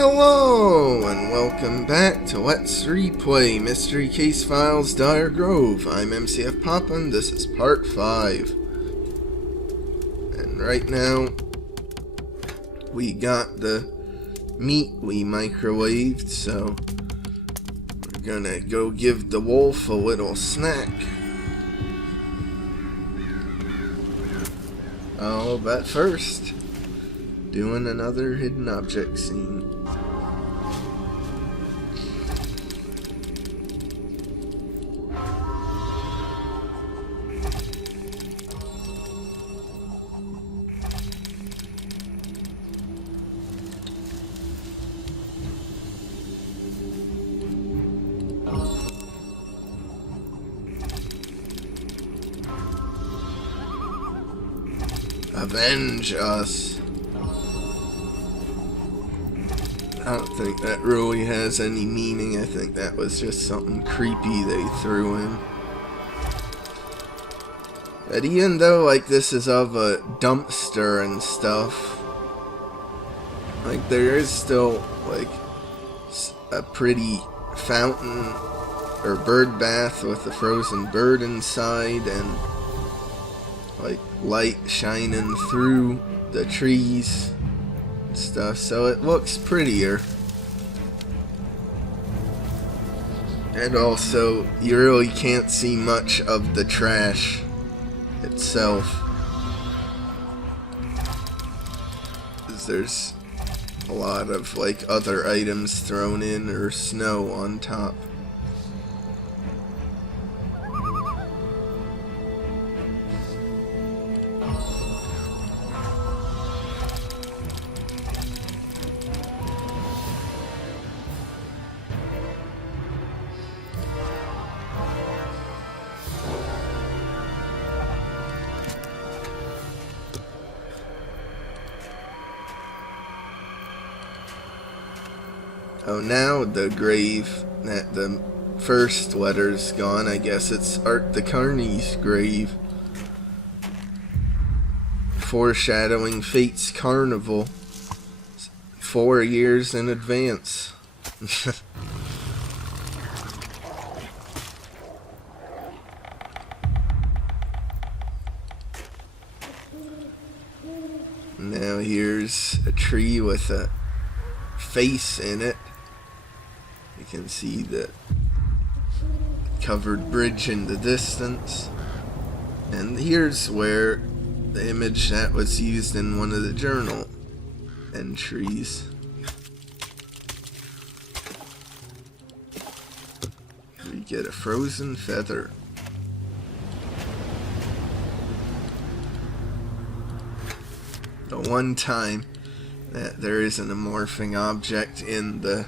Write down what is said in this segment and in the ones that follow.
Hello, and welcome back to Let's Replay Mystery Case Files Dire Grove. I'm MCFPapa, and this is part 5. And right now, we got the meat we microwaved, so we're gonna go give the wolf a little snack. Oh, but first, doing another hidden object scene. Avenge us. I don't think that really has any meaning. I think that was just something creepy they threw in. But even though, like, this is of a dumpster and stuff, like, there is still, like, a pretty fountain or bird bath with a frozen bird inside and, like, light shining through the trees and stuff, so it looks prettier. And also, you really can't see much of the trash itself, because there's a lot of, like, other items thrown in or snow on top. Oh, now the grave that the first letter's gone. I guess it's Art the Carney's grave. Foreshadowing Fate's Carnival 4 years in advance. Now here's a tree with a face in it. You can see the covered bridge in the distance. And here's where the image that was used in one of the journal entries. We get a frozen feather. The one time that there isn't a morphing object in the,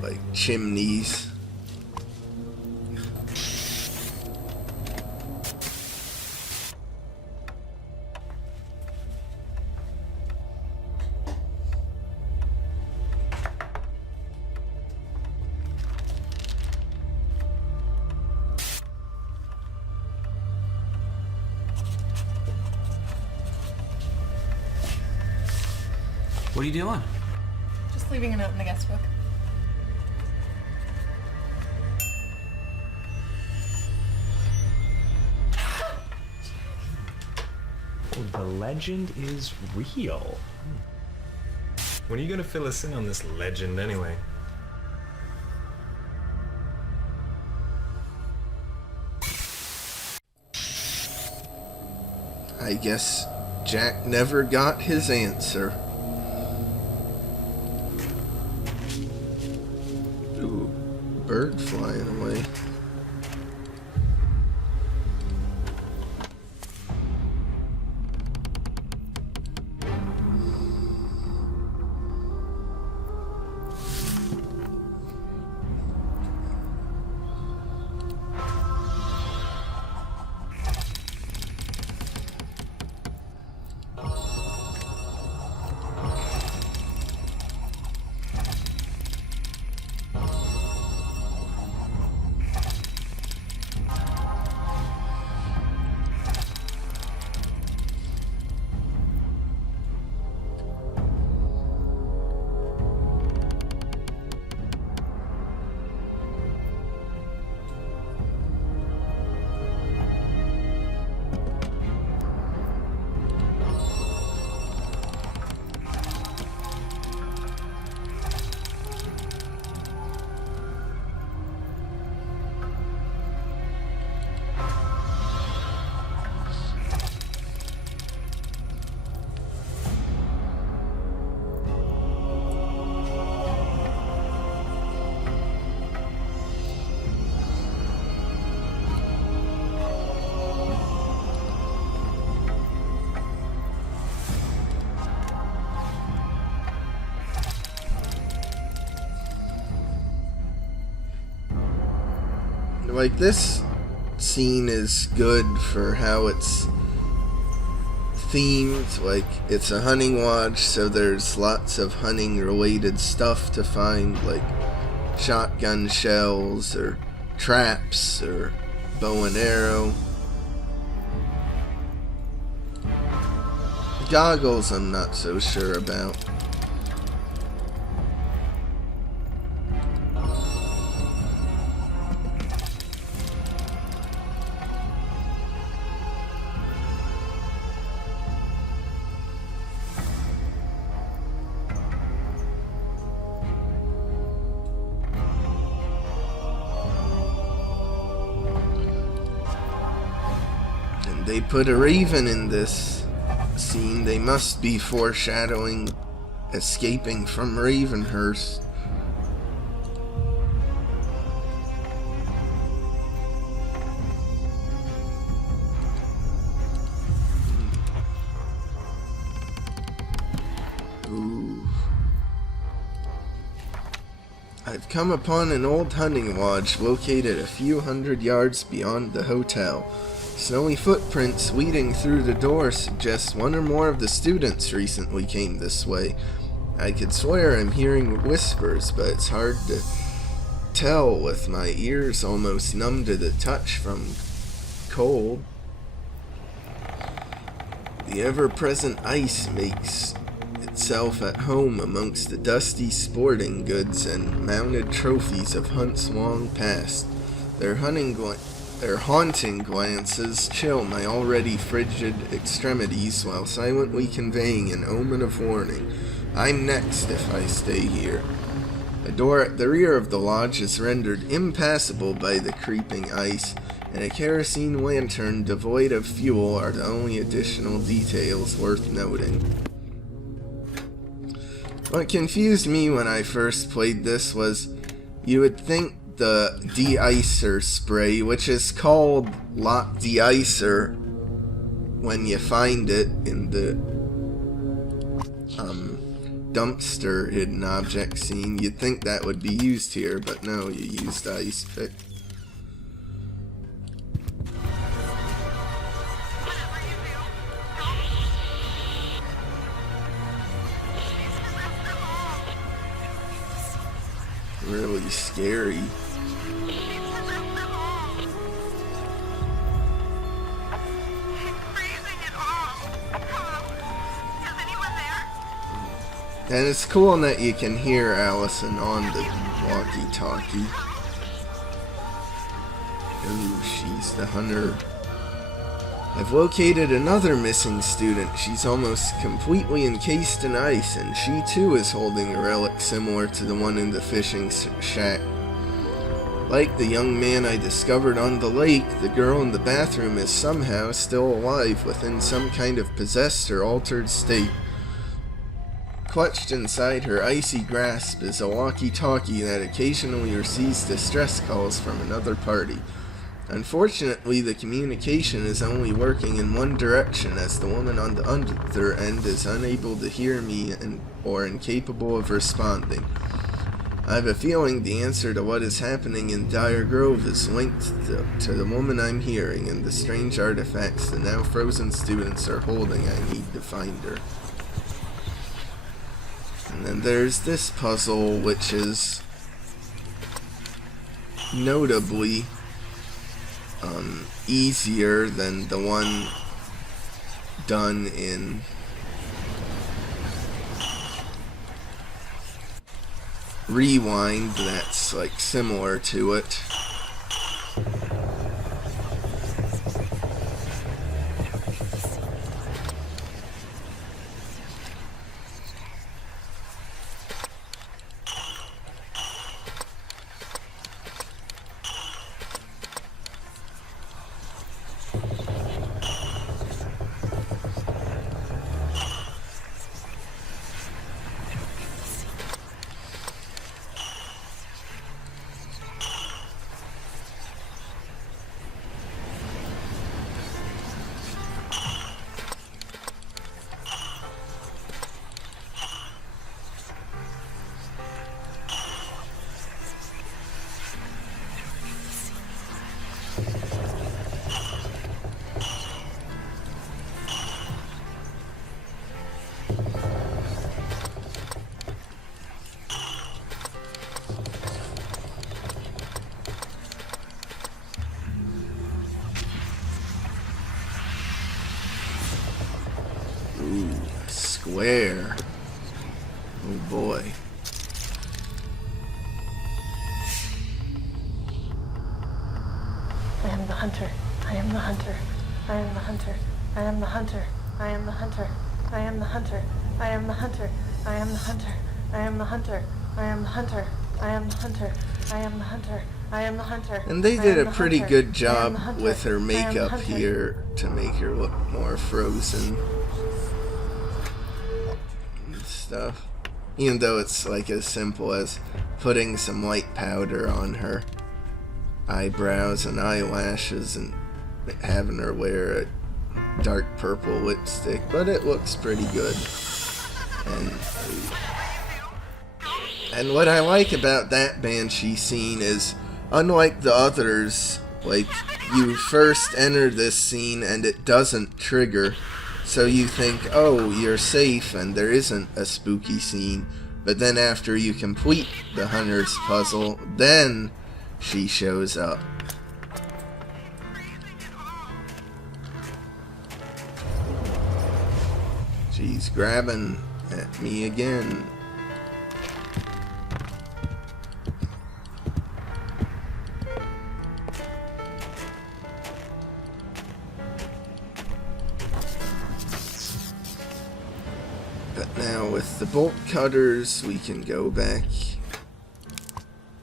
like, chimneys. What are you doing? Just leaving a note in the guest book. The legend is real. When are you gonna fill us in on this legend anyway? I guess Jack never got his answer. Ooh, bird flying away. like, this scene is good for how it's themed. Like, it's a hunting lodge, so there's lots of hunting related stuff to find, like shotgun shells or traps or bow and arrow. Goggles I'm not so sure about. And they put a raven in this scene. They must be foreshadowing escaping from Ravenhurst. Ooh. I've come upon an old hunting lodge located a few hundred yards beyond the hotel. Snowy footprints leading through the door suggest one or more of the students recently came this way. I could swear I'm hearing whispers, but it's hard to tell with my ears almost numb to the touch from cold. The ever-present ice makes itself at home amongst the dusty sporting goods and mounted trophies of hunts long past. Their haunting glances chill my already frigid extremities while silently conveying an omen of warning. I'm next if I stay here. A door at the rear of the lodge is rendered impassable by the creeping ice, and a kerosene lantern devoid of fuel are the only additional details worth noting. What confused me when I first played this was you would think the de-icer spray, which is called Lock De-icer when you find it in the dumpster hidden object scene, you'd think that would be used here, but no, you used the ice pick. Really scary. And it's cool that you can hear Allison on the walkie-talkie. Ooh, she's the hunter. I've located another missing student. She's almost completely encased in ice, and she too is holding a relic similar to the one in the fishing shack. Like the young man I discovered on the lake, the girl in the bathroom is somehow still alive within some kind of possessed or altered state. Clutched inside her icy grasp is a walkie-talkie that occasionally receives distress calls from another party. Unfortunately, the communication is only working in one direction, as the woman on the other end is unable to hear me or incapable of responding. I have a feeling the answer to what is happening in Dyer Grove is linked to the woman I'm hearing and the strange artifacts the now frozen students are holding. I need to find her. And then there's this puzzle, which is notably easier than the one done in Rewind that's like similar to it. Where? Oh boy. I am the hunter. I am the hunter. I am the hunter. I am the hunter. I am the hunter. I am the hunter. I am the hunter. I am the hunter. I am the hunter. I am the hunter. I am the hunter. I am the hunter. I am the hunter. And they did a pretty good job with her makeup here to make her look more frozen and stuff. Even though it's like as simple as putting some white powder on her eyebrows and eyelashes and having her wear a dark purple lipstick, but it looks pretty good. And what I like about that Banshee scene is, unlike the others, like, you first enter this scene and it doesn't trigger, so you think, oh, you're safe and there isn't a spooky scene, but then after you complete the hunter's puzzle, then she shows up. She's grabbing at me again. But now with the bolt cutters, we can go back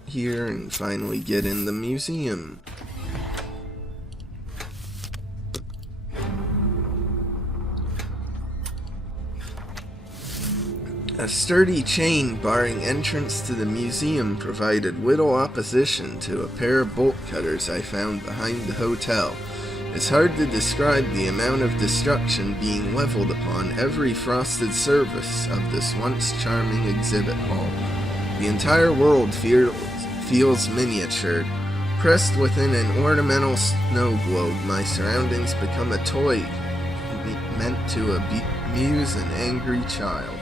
here and finally get in the museum. A sturdy chain barring entrance to the museum provided little opposition to a pair of bolt cutters I found behind the hotel. It's hard to describe the amount of destruction being leveled upon every frosted surface of this once charming exhibit hall. The entire world feels miniatured. Pressed within an ornamental snow globe, my surroundings become a toy meant to amuse an angry child.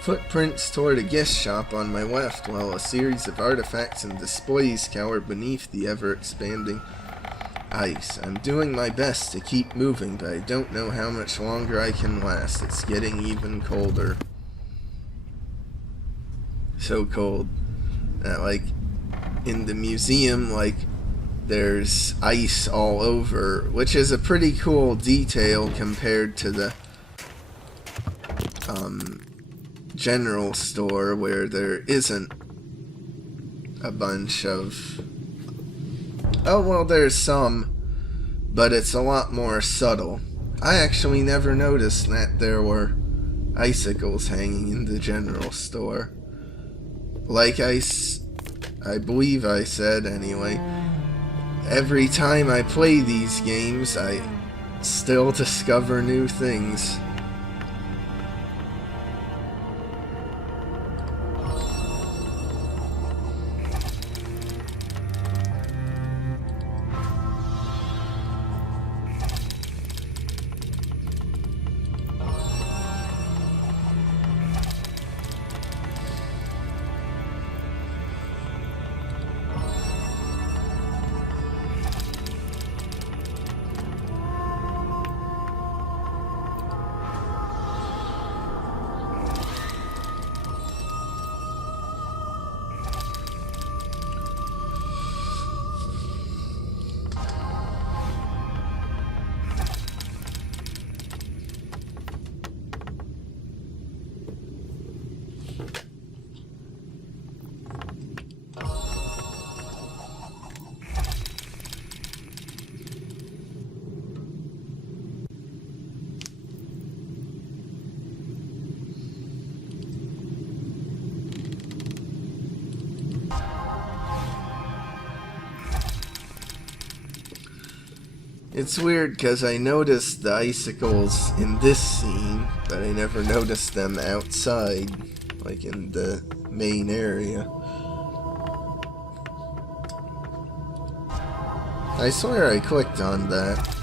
Footprints toward a gift shop on my left, while a series of artifacts and displays cower beneath the ever-expanding ice. I'm doing my best to keep moving, but I don't know how much longer I can last. It's getting even colder. So cold that, like, in the museum, like, there's ice all over, which is a pretty cool detail compared to the general store where there isn't a bunch of... Oh, well, there's some, but it's a lot more subtle. I actually never noticed that there were icicles hanging in the general store. Like I believe I said anyway, every time I play these games, I still discover new things. It's weird because I noticed the icicles in this scene, but I never noticed them outside, like in the main area. I swear I clicked on that.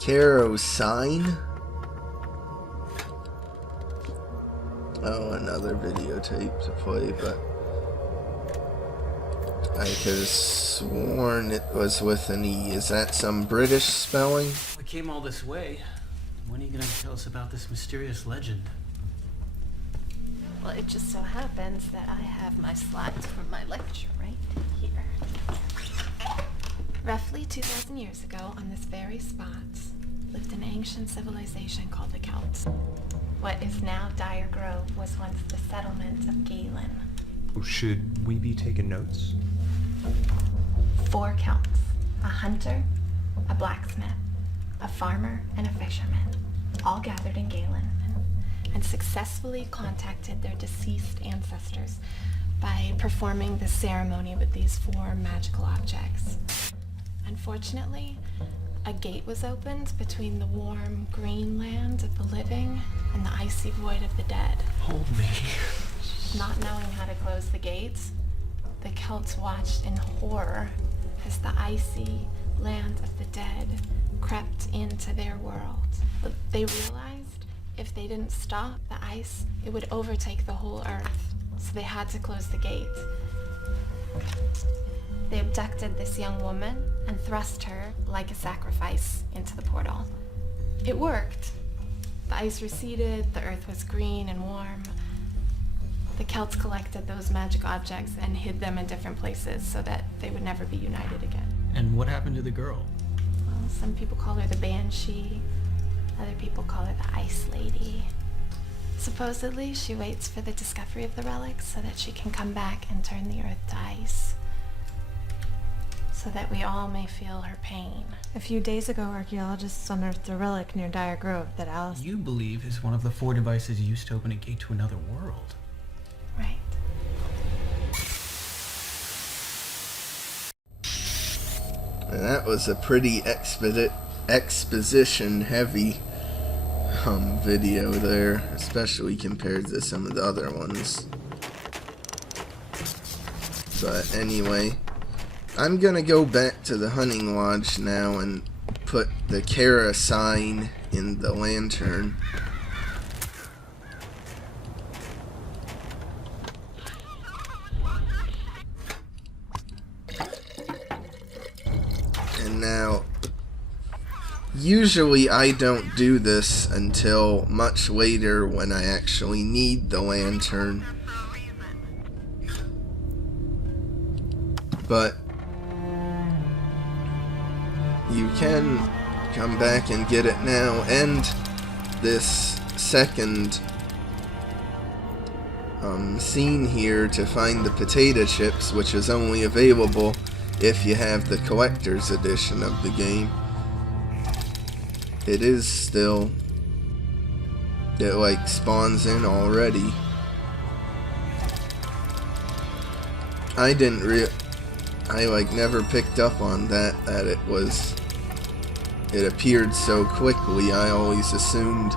Kerosene? Oh, another another videotape to play, but I could have sworn it was with an E. Is that some British spelling? We came all this way. When are you gonna tell us about this mysterious legend? Well, it just so happens that I have my slides from my lecture right here. Roughly 2,000 years ago, on this very spot, lived an ancient civilization called the Celts. What is now Dyer Grove was once the settlement of Galen. Should we be taking notes? 4 Celts, a hunter, a blacksmith, a farmer, and a fisherman, all gathered in Galen and successfully contacted their deceased ancestors by performing the ceremony with these 4 magical objects. Unfortunately, a gate was opened between the warm green land of the living and the icy void of the dead. Hold me. Not knowing how to close the gates, the Celts watched in horror as the icy land of the dead crept into their world. But they realized if they didn't stop the ice, it would overtake the whole earth. So they had to close the gate. They abducted this young woman and thrust her like a sacrifice into the portal. It worked. The ice receded, the earth was green and warm. The Celts collected those magic objects and hid them in different places so that they would never be united again. And what happened to the girl? Well, some people call her the Banshee, other people call her the Ice Lady. Supposedly, she waits for the discovery of the relics so that she can come back and turn the earth to ice, so that we all may feel her pain. A few days ago, archaeologists unearthed a relic near Dyer Grove that Alice... You believe is one of the 4 devices used to open a gate to another world. Right. And that was a pretty exposition-heavy video there, especially compared to some of the other ones. But anyway, I'm gonna go back to the hunting lodge now and put the kerosene in the lantern. And now, usually I don't do this until much later when I actually need the lantern. But you can come back and get it now, and this second scene here to find the potato chips, which is only available if you have the collector's edition of the game. It is still, it like spawns in already. I like never picked up on that it appeared so quickly. I always assumed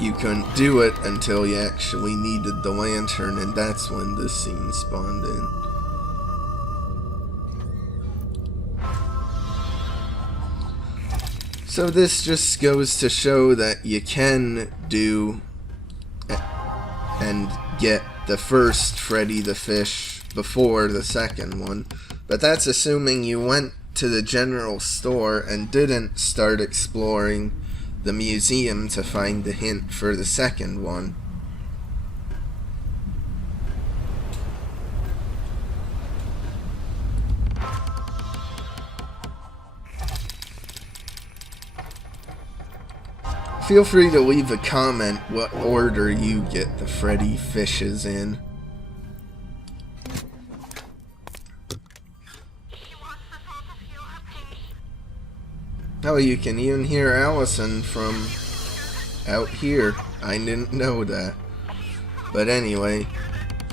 you couldn't do it until you actually needed the lantern, and that's when this scene spawned in. So this just goes to show that you can do and get the first Freddy the Fish before the second one. But that's assuming you went to the general store and didn't start exploring the museum to find the hint for the second one. Feel free to leave a comment what order you get the Freddy fishes in. Oh, you can even hear Allison from out here. I didn't know that. But anyway,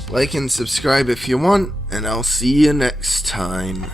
like and subscribe if you want, and I'll see you next time.